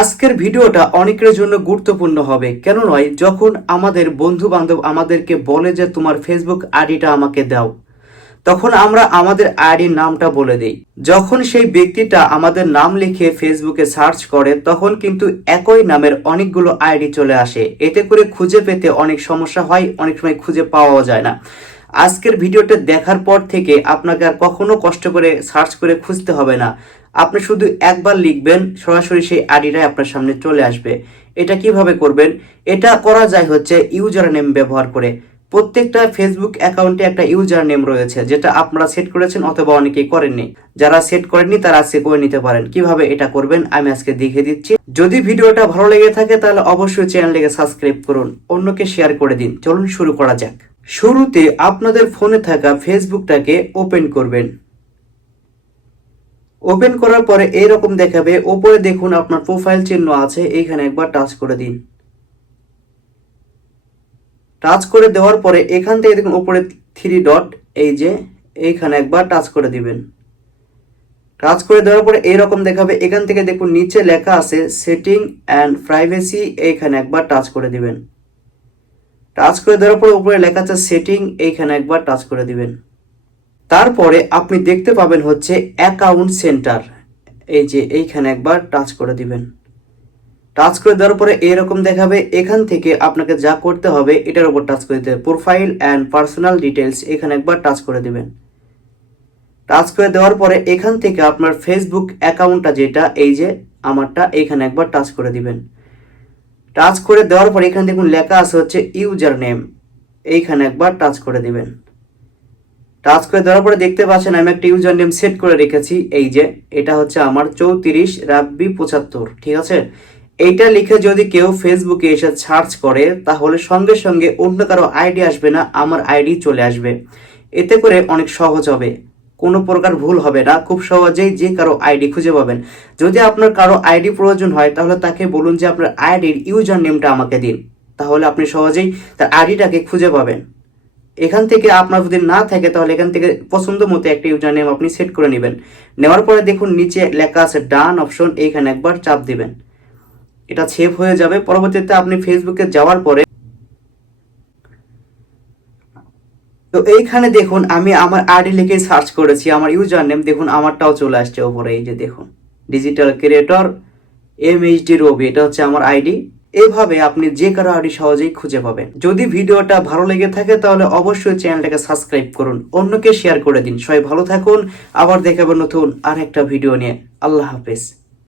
আজকের ভিডিওটা অনেকের জন্য গুরুত্বপূর্ণ হবে, কেন নয়? যখন আমাদের বন্ধু বান্ধব আমাদেরকে বলে যে তোমার ফেসবুক আইডিটা আমাকে দাও, তখন আমরা আমাদের আইডির নামটা বলে দেই। যখন সেই ব্যক্তিটা আমাদের নাম লিখে ফেসবুকে সার্চ করে, তখন কিন্তু একই নামের অনেকগুলো আইডি চলে আসে। এতে করে খুঁজে পেতে অনেক সমস্যা হয়, অনেক সময় খুঁজে পাওয়াও যায় না। আজকের ভিডিওটা দেখার পর থেকে আপনাকে আর কখনো কষ্ট করে সার্চ করে খুঁজতে হবে না। আপনি শুধু একবার লিখবেন, সরাসরি সেই আইডিটাই আপনার সামনে চলে আসবে। এটা কিভাবে করবেন? এটা করা যায় হচ্ছে ইউজার নেম ব্যবহার করে। প্রত্যেকটা ফেসবুক অ্যাকাউন্টে একটা ইউজার নেম রয়েছে, যেটা আপনারা সেট করেছেন অথবা অনেকেই করেননি। যারা সেট করেননি তারা আজকে করে নিতে পারেন। কিভাবে এটা করবেন আমি আজকে দেখিয়ে দিচ্ছি। যদি ভিডিওটা ভালো লেগে থাকে তাহলে অবশ্যই চ্যানেলটিকে সাবস্ক্রাইব করুন, অন্যকে শেয়ার করে দিন। চলুন শুরু করা যাক। শুরুতে আপনাদের ফোনে থাকা ফেসবুকটাকে ওপেন করবেন। ওপেন করার পরে এইরকম দেখাবে, ওপরে দেখুন আপনার প্রোফাইল চিহ্ন আছে, এইখানে একবার টাচ করে দিন। টাচ করে দেওয়ার পরে এখান থেকে দেখুন উপরে 3 ডট, এই যে এইখানে একবার টাচ করে দিবেন। টাচ করে দেওয়ার পরে এইরকম দেখাবে, এখান থেকে দেখুন নিচে লেখা আছে সেটিং অ্যান্ড প্রাইভেসি, এইখানে একবার টাচ করে দিবেন। টাচ করে দেওয়ার পরে উপরে লেখা আছে সেটিং, এইখানে একবার টাচ করে দিবেন। তারপরে আপনি দেখতে পাবেন হচ্ছে অ্যাকাউন্ট সেন্টার, এই যে এইখানে একবার টাচ করে দিবেন। টাচ করে দেওয়ার পরে এরকম দেখাবে, এখান থেকে আপনাকে যা করতে হবে এটার উপর টাচ করে দিতে হবে। প্রোফাইল অ্যান্ড পার্সোনাল ডিটেলস, এখানে একবার টাচ করে দিবেন। টাচ করে দেওয়ার পরে এখান থেকে আপনার ফেসবুক অ্যাকাউন্টটা যেটা, এই যে আমারটা, এইখানে একবার টাচ করে দিবেন। টাচ করে দেওয়ার পরে এখানে দেখুন লেখা আছে হচ্ছে ইউজার নেম, এইখানে একবার টাচ করে দিবেন। টাচ করে দেওয়ার পরে দেখতে পাচ্ছেন আমি একটা ইউজার নেম সেট করে রেখেছি, এই যে এটা হচ্ছে আমার 34 রাব্বি 75, ঠিক আছে? এইটা লিখে যদি কেউ ফেসবুকে এসে সার্চ করে, তাহলে সঙ্গে সঙ্গে অন্য কারো আইডি আসবে না, আমার আইডি চলে আসবে। এতে করে অনেক সহজ হবে, কোনো প্রকার ভুল হবে না, খুব সহজেই যে কারো আইডি খুঁজে পাবেন। যদি আপনার কারো আইডি প্রয়োজন হয় তাহলে তাকে বলুন যে আপনার আইডির ইউজার নেমটা আমাকে দিন, তাহলে আপনি সহজেই তার আইডিটাকে খুঁজে পাবেন। এখান থেকে আপনার যদি না থাকে তাহলে এখান থেকে পছন্দ মতো একটা ইউজার নেম আপনি সেট করে নেবেন। নেওয়ার পরে দেখুন নিচে লেখা আছে ডান অপশন, এইখানে একবার চাপ দিবেন। এটা সেভ হয়ে যাবে। পরবর্তীতে আপনি ফেসবুকে যাওয়ার পরে তো এইখানে দেখুন আমি আমার আইডি লিখে সার্চ করেছি, আমার ইউজার নেম দেখুন আমারটাও চলে আসছে উপরে, এই যে দেখুন ডিজিটাল ক্রিয়েটর MHD রবি, এটা হচ্ছে আমার আইডি। এভাবে আপনি যে কারো আইডি সহজেই খুঁজে পাবেন। যদি ভিডিওটা ভালো লেগে থাকে তাহলে অবশ্যই চ্যানেলটাকে সাবস্ক্রাইব করুন, অন্যকে শেয়ার করে দিন। সবাই ভালো থাকুন, আবার দেখাবো নতুন আর একটা ভিডিও নিয়ে। আল্লাহ হাফেজ।